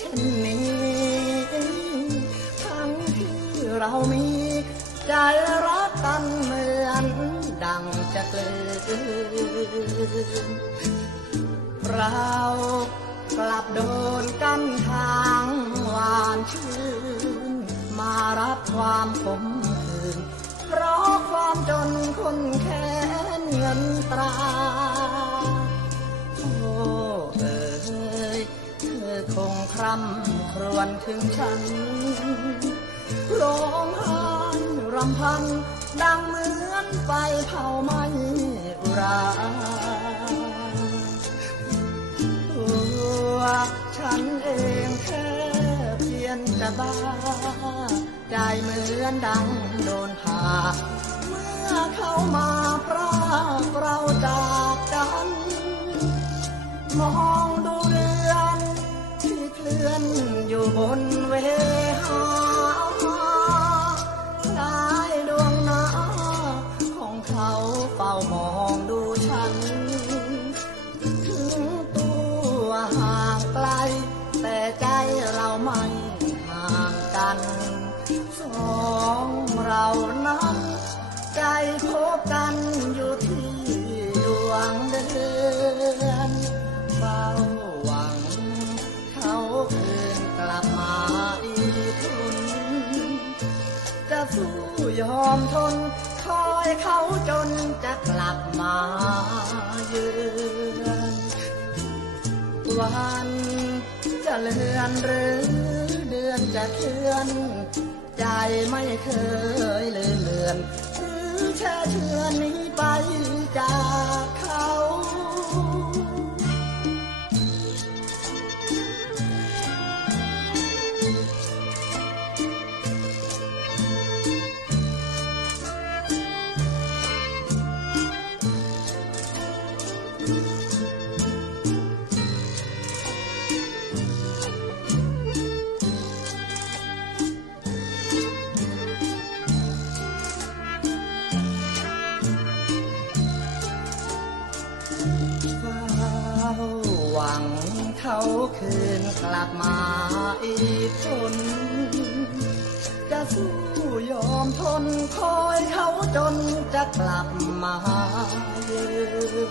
เช่นนี้ทั้งที่เรามีใจรักกันเหมือนดังจะกลืนเรากลับโดนกันทางหวานชื่น มารับความขมขื่นเพราะความจนคนแค้นเงินตรา ร่ำครวญถึงฉัน ร้องไห้รำพัน ดังเหมือนไฟเผาไหม้อุราตัวฉันเองแค่เพียงจะบ้า ใจเหมือนดังโดนผ่า เคลื่อนอยู่บนเวหาคล้ายดวงน้าของเขาเฝ้ามองดูฉัน ถึงตัวห่างไกล แต่ใจเราไม่ห่างกัน สองเรานั้น ใจพบกันอยู่ที่ ยอมทนคอยเขาจนจะกลับมาเยือนวันจะเลือนหรือเดือนจะเคลื่อน ใจไม่เคยลืมเลือนหรือแช่เชือนนี้ไปจาก เขาคืนกลับมาอีกคน จะสู้ยอมทนคอยเขาจนจะกลับมาเยื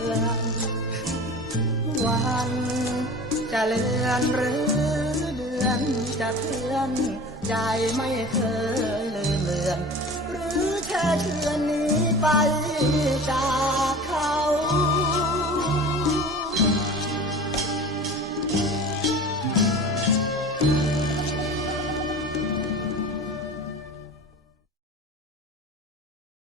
อนวันจะเลือนหรือเดือนจะเคลื่อนใจไม่เคยเลือนหรือแค่เชื่อนหนี้ไปจาก